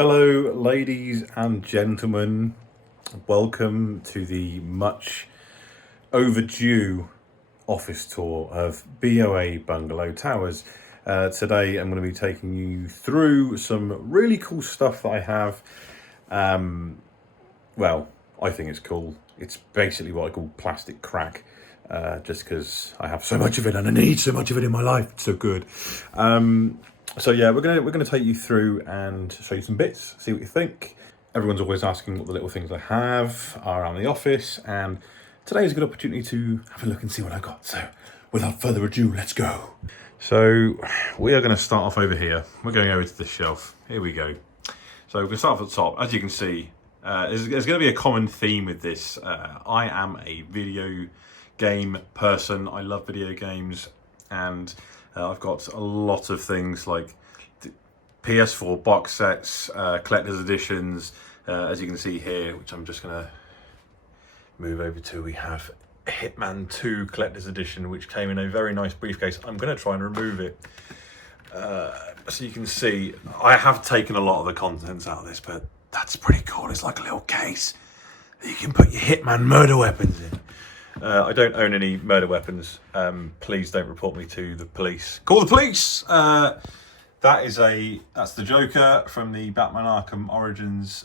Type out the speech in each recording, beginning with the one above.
Hello, ladies and gentlemen. Welcome to the much overdue office tour of BoA Bungalow Towers. Today I'm going to be taking you through some really cool stuff that I have. Well, I think it's cool. It's basically what I call plastic crack, just because I have so much of it and I need so much of it in my life. It's so good. So yeah, we're gonna take you through and show you some bits, see what you think. Everyone's always asking what the little things I have are around the office, and today is a good opportunity to have a look and see what I got. So without further ado, let's go. So we are going to start off over here. We're going over to this shelf. Here we go. So we're going to start off at the top. As you can see, there's going to be a common theme with this. I am a video game person. I love video games, and I've got a lot of things like PS4 box sets, collector's editions, as you can see here, which I'm just going to move over to. We have Hitman 2 collector's edition, which came in a very nice briefcase. I'm going to try and remove it. So you can see, I have taken a lot of the contents out of this, but that's pretty cool. It's like a little case that you can put your Hitman murder weapons in. I don't own any murder weapons. Please don't report me to the police. Call the police! That's the Joker from the Batman Arkham Origins.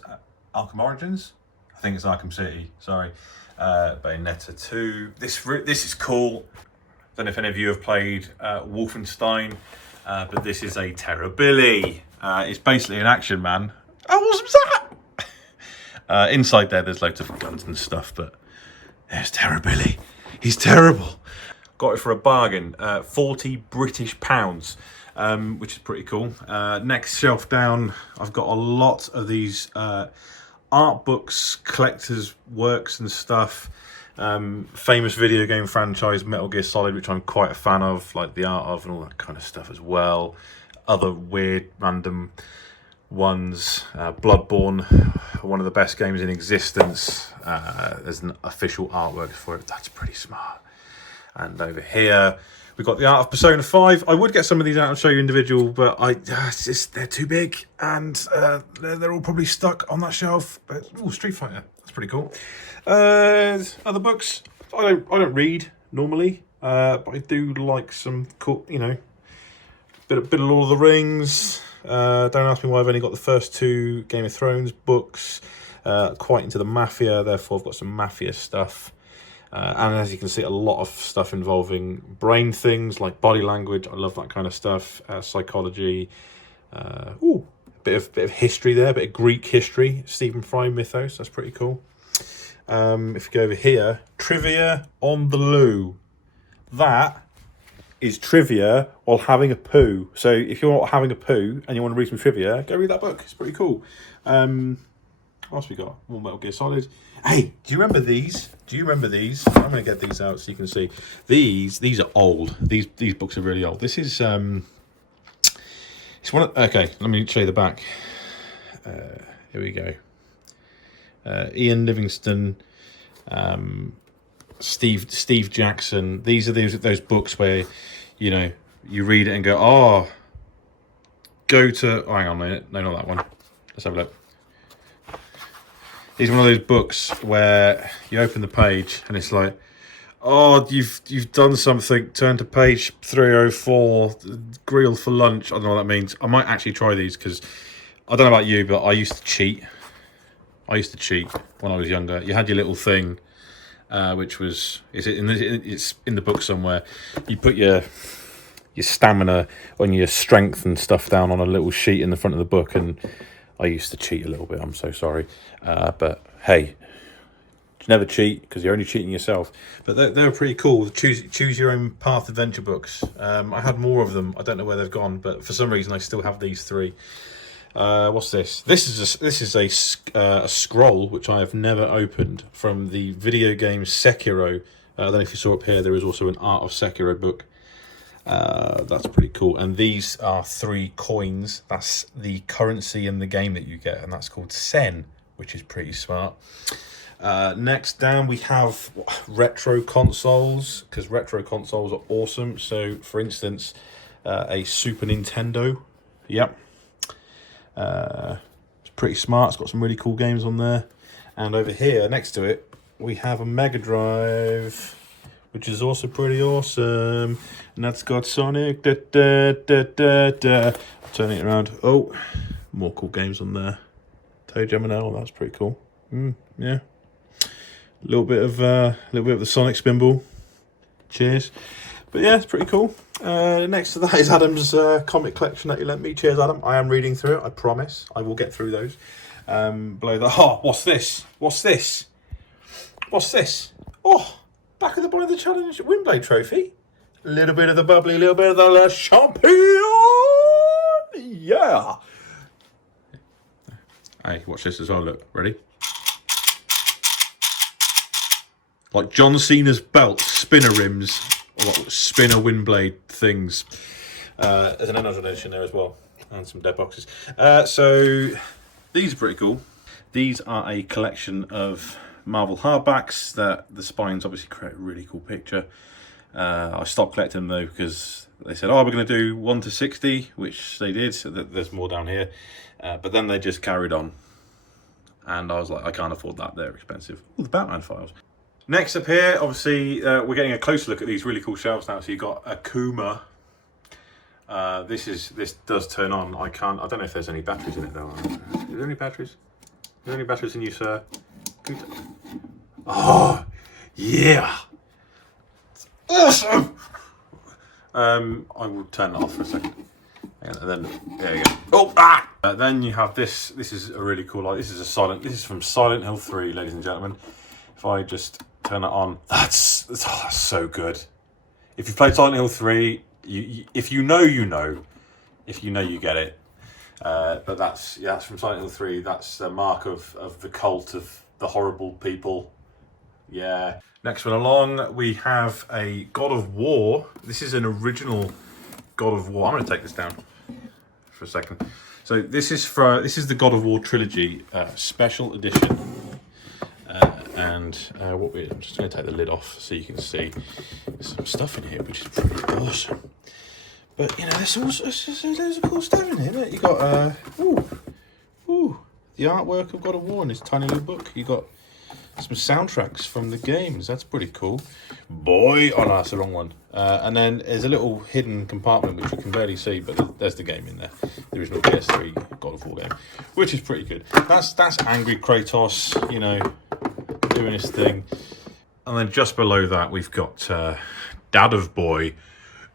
Arkham Origins? I think it's Arkham City, sorry. Bayonetta 2. This is cool. Don't know if any of you have played Wolfenstein, but this is a Terrorbilly. It's basically an action man. How awesome is that? Inside there's loads of guns and stuff, but there's Terrorbilly. He's terrible. Got it for a bargain, 40 British pounds, which is pretty cool. Next shelf down, I've got a lot of these art books, collectors' works and stuff. Famous video game franchise Metal Gear Solid, which I'm quite a fan of, like the art of and all that kind of stuff as well. Other weird, random ones. Bloodborne, one of the best games in existence. There's an official artwork for it. That's pretty smart. And over here, we've got the art of Persona 5. I would get some of these out and show you individual, but they're too big, and they're all probably stuck on that shelf. But Street Fighter, that's pretty cool. Other books, I don't read normally, but I do like some cool, bit of Lord of the Rings. Don't ask me why I've only got the first 2 Game of Thrones books. Quite into the Mafia, therefore I've got some Mafia stuff. And as you can see, a lot of stuff involving brain things like body language. I love that kind of stuff. Psychology. Bit of history there, bit of Greek history. Stephen Fry mythos. That's pretty cool. If you go over here, trivia on the loo. That is trivia while having a poo. So if you're having a poo and you want to read some trivia, go read that book. It's pretty cool. What else we got? More Metal Gear Solid. Hey, do you remember these? I'm going to get these out so you can see. These are old. These books are really old. This is it's one of, okay, let me show you the back. Here we go. Ian Livingstone, Steve Jackson. These are those books where you read it and go, hang on a minute. No, not that one. Let's have a look. It's one of those books where you open the page and it's like, you've done something. Turn to page 304. Grilled for lunch. I don't know what that means. I might actually try these because I don't know about you, but I used to cheat. When I was younger. You had your little thing, which was it's in the book somewhere. You put your stamina on your strength and stuff down on a little sheet in the front of the book, and I used to cheat a little bit. I'm so sorry, but hey, never cheat because you're only cheating yourself. But they're pretty cool. Choose your own path adventure books. I had more of them. I don't know where they've gone, but for some reason I still have these 3. What's this? This is a scroll which I have never opened from the video game Sekiro. I don't know if you saw up here. There is also an Art of Sekiro book. That's pretty cool. And these are 3 coins. That's the currency in the game that you get, and that's called Sen, which is pretty smart. Next down we have retro consoles, because retro consoles are awesome. So, for instance, a Super Nintendo. Yep. pretty smart. It's got some really cool games on there. And over here, next to it, we have a Mega Drive, which is also pretty awesome. And that's got Sonic. Da, da, da, da, da. Turning it around. Oh, more cool games on there. Toe Jam and L, that's pretty cool. Yeah. A little bit of the Sonic Spinball. Cheers. But yeah, it's pretty cool. Next to that is Adam's comic collection that he lent me. Cheers, Adam. I am reading through it. I promise. I will get through those. Below that. Oh, what's this? What's this? What's this? Oh, back of the Boy of the Challenge Windblade trophy. A little bit of the bubbly, a little bit of the champion. Yeah. Hey, watch this as well. Look, ready? Like John Cena's belt, spinner rims, or like spinner Windblade things. There's an another edition there as well, and some dead boxes. So these are pretty cool. These are a collection of Marvel hardbacks that the spines obviously create a really cool picture. I stopped collecting them though because they said, "Oh, we're going to do 1 to 60," which they did. So there's more down here, but then they just carried on, and I was like, I can't afford that. They're expensive. Ooh, the Batman files. Next up here, obviously, we're getting a closer look at these really cool shelves now. So you've got Akuma. This does turn on. I don't know if there's any batteries in it though. Is there any batteries? Is there any batteries in you, sir? Oh, yeah. It's awesome. I will turn it off for a second. And then there you go. Oh, ah! Then you have this. This is a really cool. This is from Silent Hill 3, ladies and gentlemen. If I just turn it on, that's so good. If you've played Silent Hill 3, if you know, you know. If you know, you get it. But that's from Silent Hill 3. That's the mark of the cult of the horrible people. Yeah. Next one along, we have a God of War. This is an original God of War. I'm going to take this down for a second. So this is the God of War Trilogy special edition. I'm just going to take the lid off so you can see there's some stuff in here which is pretty awesome. But you know, there's loads of cool stuff in here. Isn't it? You got the artwork of God of War in this tiny little book. You got some soundtracks from the games. That's pretty cool. Boy, oh no, that's the wrong one. And then there's a little hidden compartment which you can barely see, but there's the game in there. The original PS3 God of War game, which is pretty good. That's angry Kratos, you know, doing his thing. And then just below that we've got Dad of Boy.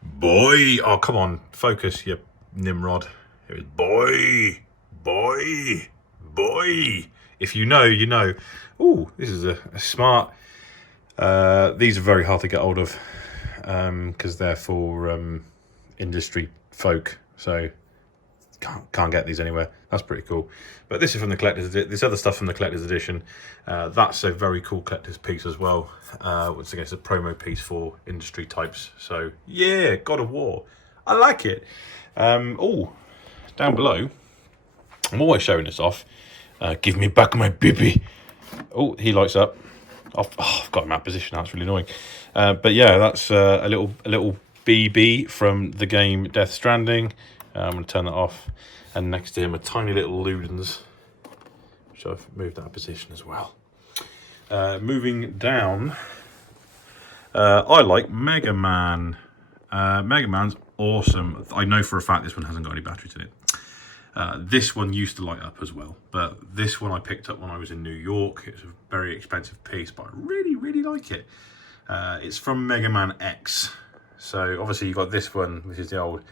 Boy, oh come on, focus, you Nimrod. Here is boy. If you know, you know. Ooh, this is a smart. These are very hard to get hold of because they're for industry folk, so can't get these anywhere. That's pretty cool. But this is from the collector's. This other stuff from the collector's edition. That's a very cool collector's piece as well. Once again, it's a promo piece for industry types. So yeah, God of War. I like it. Oh, down below, I'm always showing this off. Give me back my baby. Oh, he lights up. I've got him out of position now. It's really annoying. But yeah, that's a little BB from the game Death Stranding. I'm going to turn that off. And next to him, a tiny little Ludens, which I've moved out of position as well. Moving down, I like Mega Man. Mega Man's awesome. I know for a fact this one hasn't got any batteries in it. This one used to light up as well, but this one I picked up when I was in New York. It's a very expensive piece, but I really, really like it. It's from Mega Man X. So obviously you've got this one, which is the old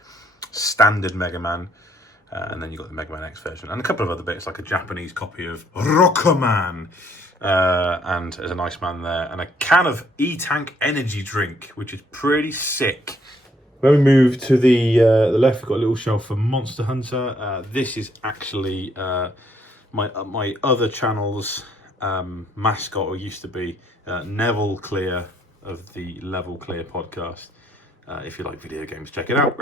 standard Mega Man, and then you've got the Mega Man X version, and a couple of other bits, like a Japanese copy of Rockman, and there's an Iceman there, and a can of E-Tank energy drink, which is pretty sick. When we move to the left, we've got a little shelf for Monster Hunter. This is actually my other channel's mascot, or used to be, Neville Clear of the Level Clear podcast. If you like video games, check it out.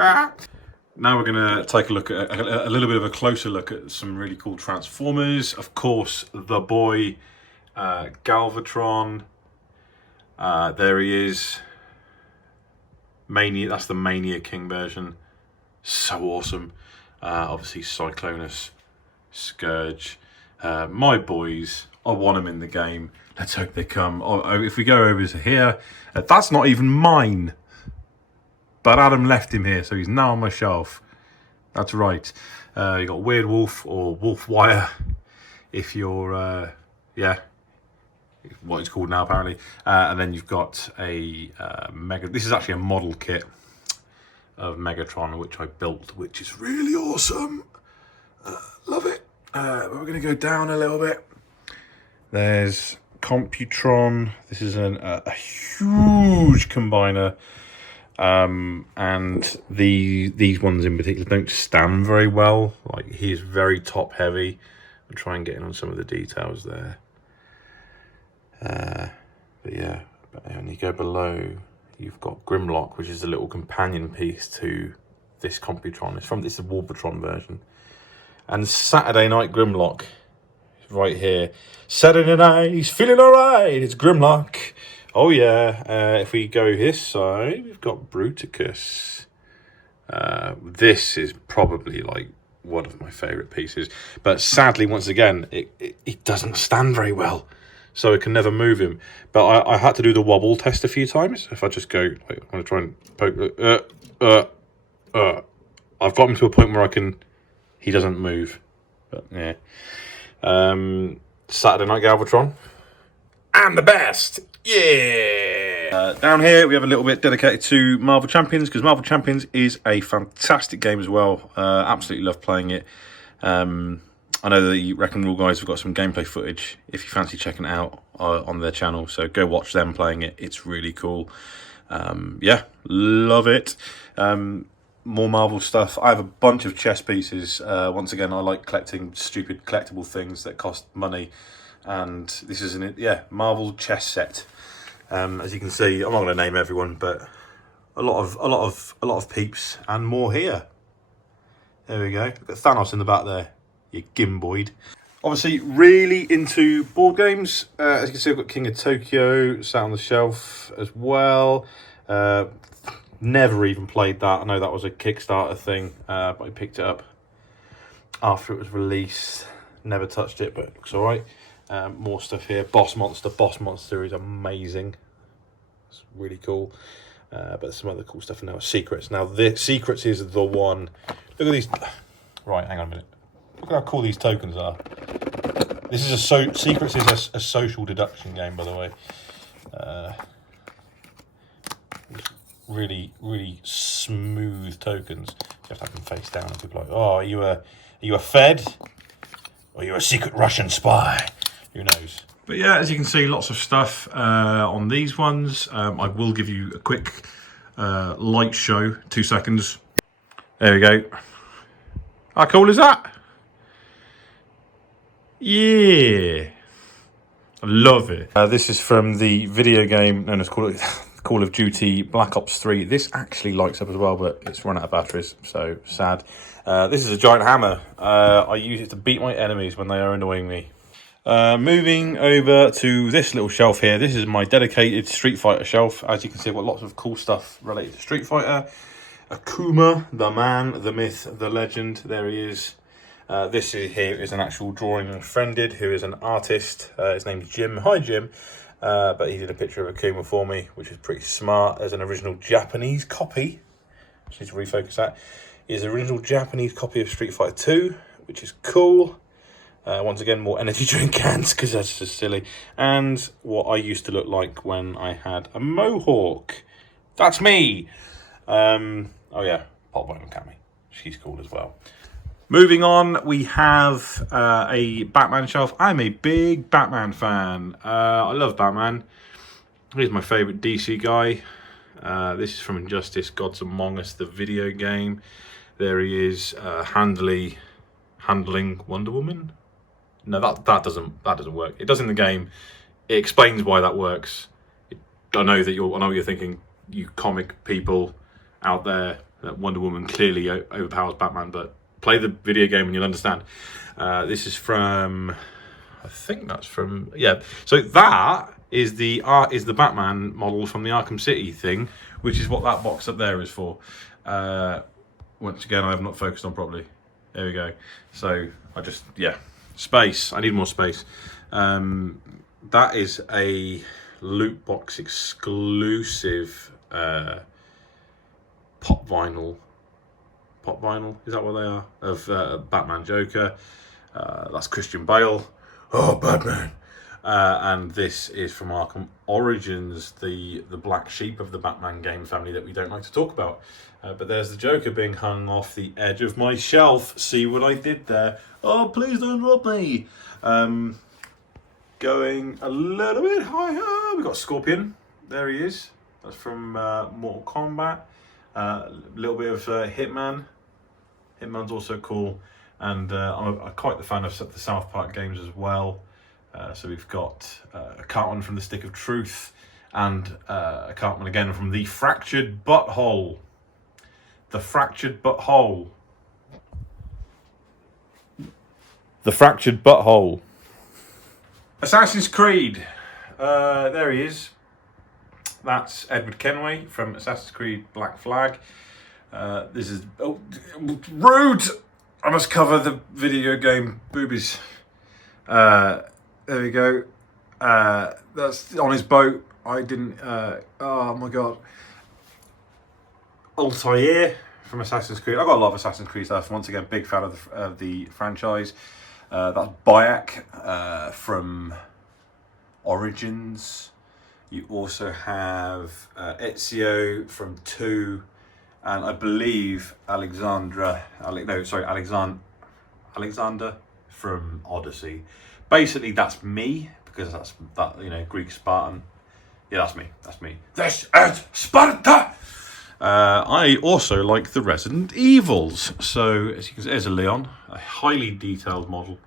Now we're going to take a look at a little bit of a closer look at some really cool Transformers. Of course, the boy Galvatron. There he is. Mania, that's the Mania King version. So awesome. Obviously Cyclonus, Scourge. My boys, I want them in the game. Let's hope they come. Oh, if we go over to here, that's not even mine. But Adam left him here, so he's now on my shelf. That's right. You got Weird Wolf or Wolf Wire, if you're, yeah, what it's called now apparently. And then you've got a Mega. This is actually a model kit of Megatron, which I built, which is really awesome. Love it. We're going to go down a little bit. There's Computron. This is a huge combiner. And these ones in particular don't stand very well. Like, he's very top heavy. I'll try and get in on some of the details there. But yeah, when you go below, you've got Grimlock, which is a little companion piece to this Computron. This is the Wobble version. And Saturday Night Grimlock is right here. Saturday night, he's feeling alright. It's Grimlock. Oh yeah. If we go this side, we've got Bruticus. This is probably like one of my favourite pieces. But sadly, once again, it doesn't stand very well. So I can never move him. But I had to do the Wobble Test a few times. If I just go, like, I'm going to try and poke. I've got him to a point where he doesn't move. But yeah. Saturday Night Galvatron. And the best. Yeah. Down here we have a little bit dedicated to Marvel Champions, because Marvel Champions is a fantastic game as well. Absolutely love playing it. I know that the Wreck and Rule guys have got some gameplay footage if you fancy checking it out on their channel, so go watch them playing it. It's really cool. Yeah, love it. More Marvel stuff. I have a bunch of chess pieces. Once again, I like collecting stupid collectible things that cost money, and this is Marvel chess set. As you can see, I'm not going to name everyone, but a lot of peeps and more here. There we go. We've got Thanos in the back there. You gimboid. Obviously, really into board games. As you can see, I've got King of Tokyo sat on the shelf as well. Never even played that. I know that was a Kickstarter thing, but I picked it up after it was released. Never touched it, but it looks alright. More stuff here. Boss Monster is amazing. It's really cool. But there's some other cool stuff in there. Secrets. Now, Secrets is the one. Look at these. Right, hang on a minute. Look at how cool these tokens are. This is Secrets is a social deduction game, by the way. Really, really smooth tokens. You have to have them face down, and people are like, "Oh, are you a Fed? Or are you a secret Russian spy?" Who knows? But yeah, as you can see, lots of stuff on these ones. I will give you a quick light show. 2 seconds. There we go. How cool is that? Yeah, I love it. This is from the video game known as Call of Duty Black Ops 3. This actually lights up as well, but it's run out of batteries, so sad. This is a giant hammer. I use it to beat my enemies when they are annoying me. Moving over to this little shelf here. This is my dedicated Street Fighter shelf. As you can see, I've got lots of cool stuff related to Street Fighter. Akuma, the man, the myth, the legend. There he is. This here is an actual drawing of Friended, who is an artist. His name's Jim. Hi, Jim. But he did a picture of Akuma for me, which is pretty smart. There's an original Japanese copy. Just need to refocus that. Is an original Japanese copy of Street Fighter 2, which is cool. Once again, more energy drink cans, because that's just silly. And what I used to look like when I had a mohawk. That's me. Oh yeah, Pop Bone Cammy. She's cool as well. Moving on, we have a Batman shelf. I'm a big Batman fan. I love Batman. He's my favourite DC guy. This is from Injustice: Gods Among Us, the video game. There he is, handling Wonder Woman. No, that doesn't work. It does in the game. It explains why that works. I know what you're thinking, you comic people out there. That Wonder Woman clearly overpowers Batman, but play the video game and you'll understand. This is from, I think that's from, yeah. So that is the Batman model from the Arkham City thing, which is what that box up there is for. Once again, I have not focused on properly. There we go. So I just, yeah, space. I need more space. That is a loot box exclusive pop vinyl. Pop vinyl, is that what they are? Of Batman Joker. That's Christian Bale. Oh, Batman. And this is from Arkham Origins, the black sheep of the Batman game family that we don't like to talk about. But there's the Joker being hung off the edge of my shelf. See what I did there? Oh, please don't drop me. Going a little bit higher. We've got Scorpion. There he is. That's from Mortal Kombat. A little bit of Hitman. Hitman's also cool. And I'm quite the fan of the South Park games as well. So we've got a Cartman from the Stick of Truth and a Cartman again from the Fractured Butthole. The Fractured Butthole. The Fractured Butthole. Assassin's Creed. There he is. That's Edward Kenway from Assassin's Creed Black Flag. This is... Oh, rude! I must cover the video game boobies. There we go. That's on his boat. I didn't... oh my god. Altair from Assassin's Creed. I've got a lot of Assassin's Creed stuff. Once again, big fan of the franchise. That's Bayek from Origins. You also have Ezio from 2. And I believe Alexander from Odyssey. Basically, that's me, because that's that, you know, Greek Spartan. Yeah, that's me. That's me. This is Sparta. I also like the Resident Evils. So as you can see, there's a Leon, a highly detailed model,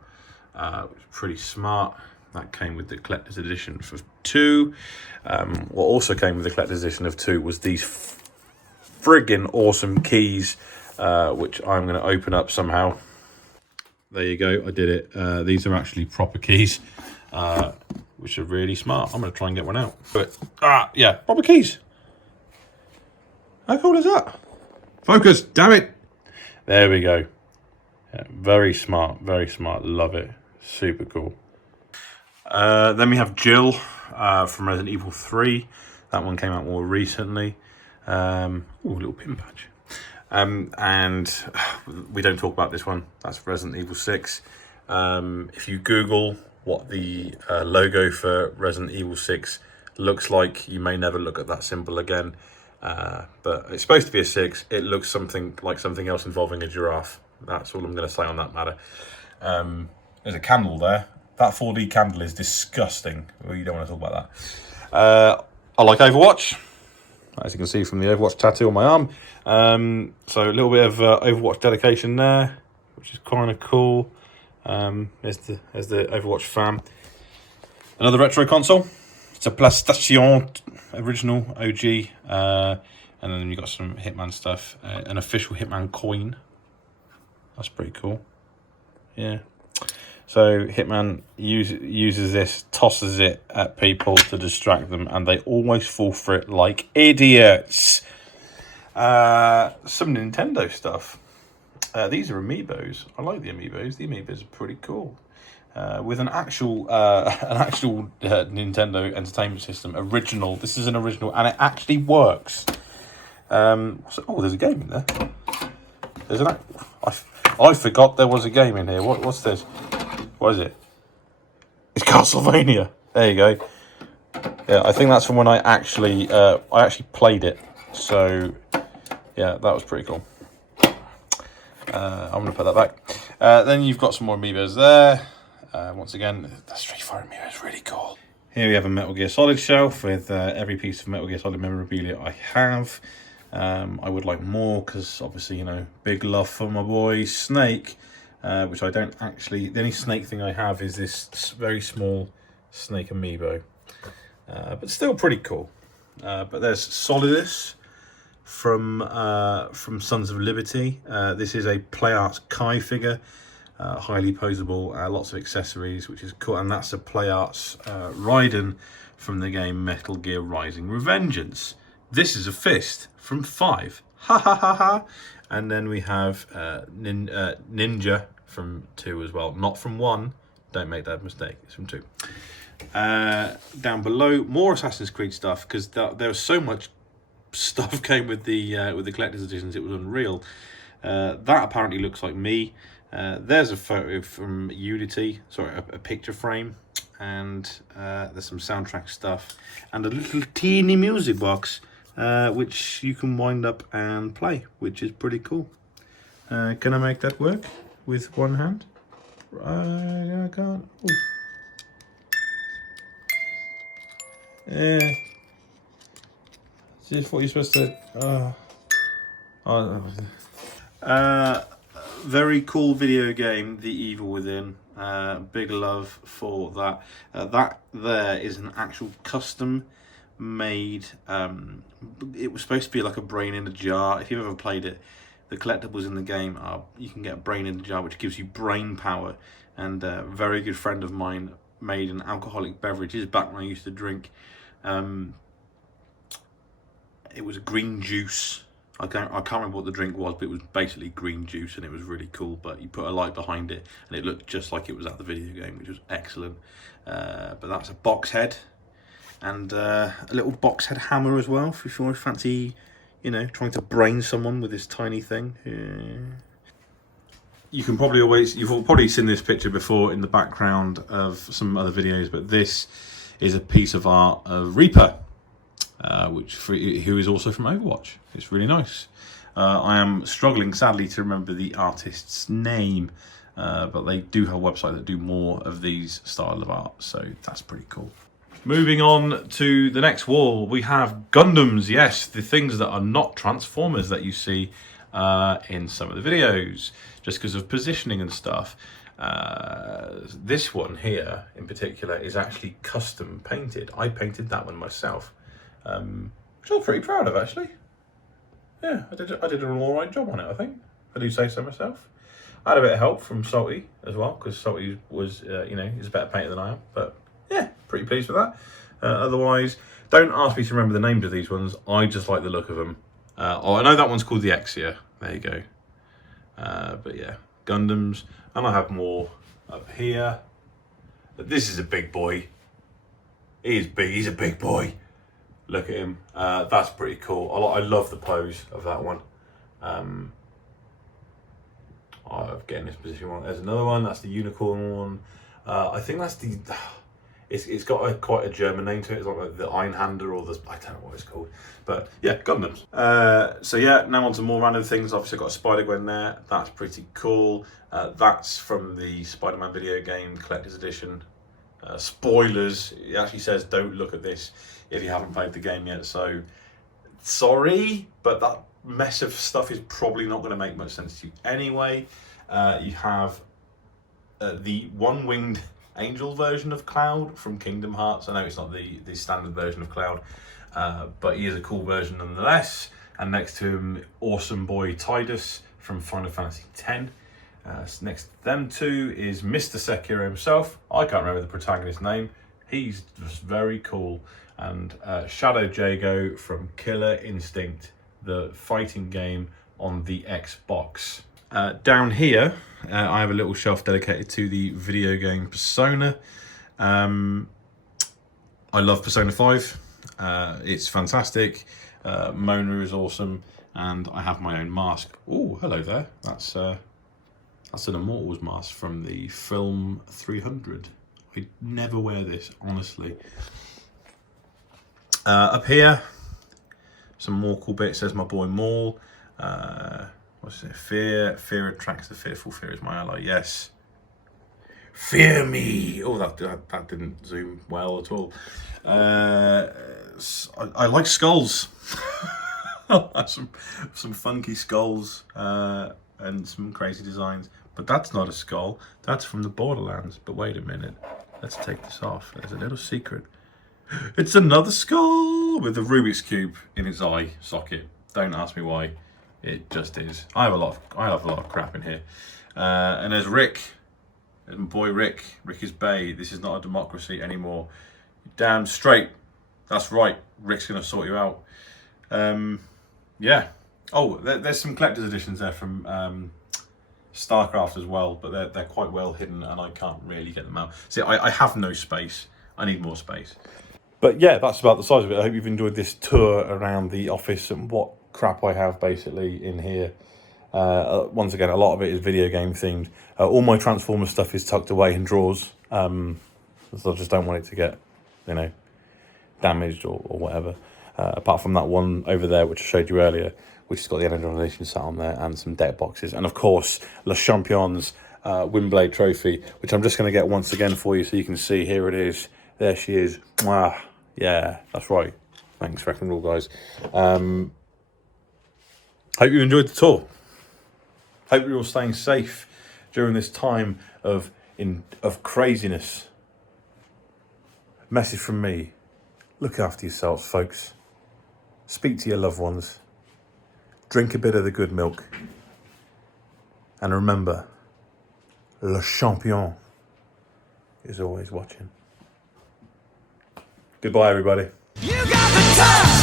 pretty smart. That came with the collector's edition for 2. What also came with the collector's edition of 2 was these friggin' awesome keys, which I'm going to open up somehow. There you go, I did it. These are actually proper keys, which are really smart. I'm going to try and get one out. But, yeah, proper keys. How cool is that? Focus, damn it. There we go. Yeah, very smart, love it. Super cool. Then we have Jill from Resident Evil 3. That one came out more recently. Ooh, a little pin patch. And we don't talk about this one. That's Resident Evil 6. If you Google what the logo for Resident Evil 6 looks like, you may never look at that symbol again. But it's supposed to be a 6. It looks something like something else involving a giraffe. That's all I'm going to say on that matter. There's a candle there. That 4D candle is disgusting. Well, you don't want to talk about that. I like Overwatch, as you can see from the Overwatch tattoo on my arm. So a little bit of Overwatch dedication there, which is kind of cool. There's the Overwatch fan. Another retro console. It's a PlayStation original OG. And then you've got some Hitman stuff. An official Hitman coin. That's pretty cool. Yeah. So Hitman uses this, tosses it at people to distract them, and they always fall for it like idiots. Some Nintendo stuff. These are amiibos. I like the amiibos. The amiibos are pretty cool. With an actual Nintendo Entertainment System original. This is an original, and it actually works. Oh, there's a game in there. There's an. I forgot there was a game in here. What's this? What is it? It's Castlevania. There you go. Yeah, I think that's from when I actually played it. So, yeah, that was pretty cool. I'm going to put that back. Then you've got some more amiibos there. Once again, the Street Fighter amiibo is really cool. Here we have a Metal Gear Solid shelf with every piece of Metal Gear Solid memorabilia I have. I would like more because, obviously, you know, big love for my boy Snake. Which I don't actually... The only Snake thing I have is this very small Snake amiibo. But still pretty cool. But there's Solidus from Sons of Liberty. This is a PlayArts Kai figure. Highly posable, lots of accessories, which is cool. And that's a PlayArts Raiden from the game Metal Gear Rising Revengeance. This is a fist from 5. Ha ha ha ha. And then we have Ninja from 2 as well. Not from 1. Don't make that mistake. It's from 2. Down below, more Assassin's Creed stuff, because there was so much stuff came with the collector's editions. It was unreal. That apparently looks like me. There's a photo from Unity, sorry, a picture frame, and there's some soundtrack stuff and a little teeny music box, which you can wind up and play, which is pretty cool. Can I make that work with one hand? I can't. Ooh. Yeah. Is what you're supposed to? Very cool video game, The Evil Within. Big love for that. That there is an actual custom made. It was supposed to be like a brain in a jar. If you've ever played it, the collectibles in the game are you can get a brain in a jar, which gives you brain power. And a very good friend of mine made an alcoholic beverage. This is back when I used to drink. It was a green juice. I can't remember what the drink was, but it was basically green juice, and it was really cool. But you put a light behind it, and it looked just like it was at the video game, which was excellent. But that's a box head, and a little box head hammer as well, if you fancy, trying to brain someone with this tiny thing. Yeah. You've probably seen this picture before in the background of some other videos, but this is a piece of art of Reaper. Who is also from Overwatch. It's really nice. I am struggling, sadly, to remember the artist's name, but they do have a website that do more of these style of art, so that's pretty cool. Moving on to the next wall, we have Gundams. Yes, the things that are not Transformers that you see in some of the videos, just because of positioning and stuff. This one here, in particular, is actually custom painted. I painted that one myself. Which I'm pretty proud of, actually. Yeah, I did an alright job on it, I think. If I do say so myself. I had a bit of help from Salty as well, because Salty was, he's a better painter than I am. But yeah, pretty pleased with that. Otherwise, don't ask me to remember the names of these ones. I just like the look of them. I know that one's called the Exia. There you go. But yeah, Gundams. And I have more up here. But this is a big boy. He is big. He's a big boy. Look at him. That's pretty cool. I love the pose of that one. I'm getting this position wrong. There's another one. That's the unicorn one. I think that's the. It's got quite a German name to it. It's like the Einhander or the. I don't know what it's called. But yeah, Gundams. So yeah, now on to more random things. Obviously, I've got a Spider-Gwen there. That's pretty cool. That's from the Spider-Man video game collector's edition. Spoilers. It actually says don't look at this if you haven't played the game yet, so sorry, but that mess of stuff is probably not going to make much sense to you anyway. You have the one-winged angel version of Cloud from Kingdom Hearts. I know it's not the standard version of Cloud, but he is a cool version nonetheless. And next to him, awesome boy Tidus from Final Fantasy X. Next to them two is Mr. Sekiro himself. I can't remember the protagonist's name. He's just very cool. And Shadow Jago from Killer Instinct, the fighting game on the Xbox. Down here, I have a little shelf dedicated to the video game Persona. I love Persona 5. It's fantastic. Mona is awesome. And I have my own mask. Oh, hello there. That's an Immortals Mask from the film 300. I never wear this, honestly. Up here, some more cool bits. There's my boy Maul. What's it? Fear attracts the fearful. Fear is my ally. Yes. Fear me. Oh, that didn't zoom well at all. I like skulls. some funky skulls and some crazy designs. But that's not a skull. That's from the Borderlands. But wait a minute. Let's take this off. There's a little secret. It's another skull with a Rubik's Cube in its eye socket. Don't ask me why. It just is. I have a lot of crap in here. And there's Rick. There's my boy Rick. Rick is Bay. This is not a democracy anymore. Damn straight. That's right. Rick's gonna sort you out. Yeah. Oh, there's some collector's editions there from StarCraft as well, but they're quite well hidden and I can't really get them out. See, I have no space. I need more space. But yeah, that's about the size of it. I hope you've enjoyed this tour around the office and what crap I have basically in here. Once again, a lot of it is video game themed. All my Transformers stuff is tucked away in drawers. So I just don't want it to get, damaged or whatever. Apart from that one over there, which I showed you earlier, which has got the energization set on there and some deck boxes. And of course, Le Champion's Windblade trophy, which I'm just going to get once again for you so you can see. Here it is. There she is. Mwah. Yeah, that's right. Thanks, Wreck and Roll, guys. Hope you enjoyed the tour. Hope you're all staying safe during this time of craziness. Message from me. Look after yourselves, folks. Speak to your loved ones. Drink a bit of the good milk. And remember, Le Champion is always watching. Goodbye, everybody. You got the touch!